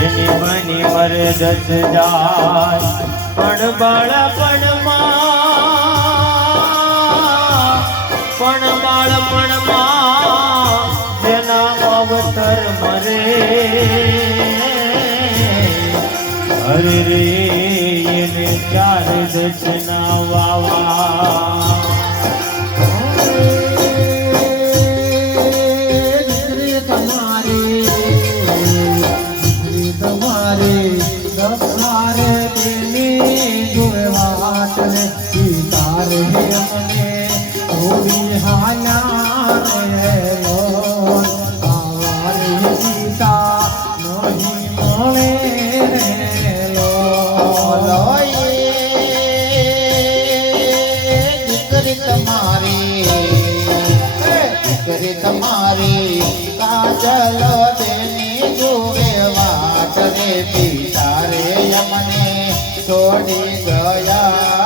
એની બની મરે દસ જાય પણ બાળપણમાં જેના અવતર મરે હરે રે એને ચાર દસના વાવા તમારી કાજલ તેની જોવે વાટ રે પિતા રે યમને છોડી ગયા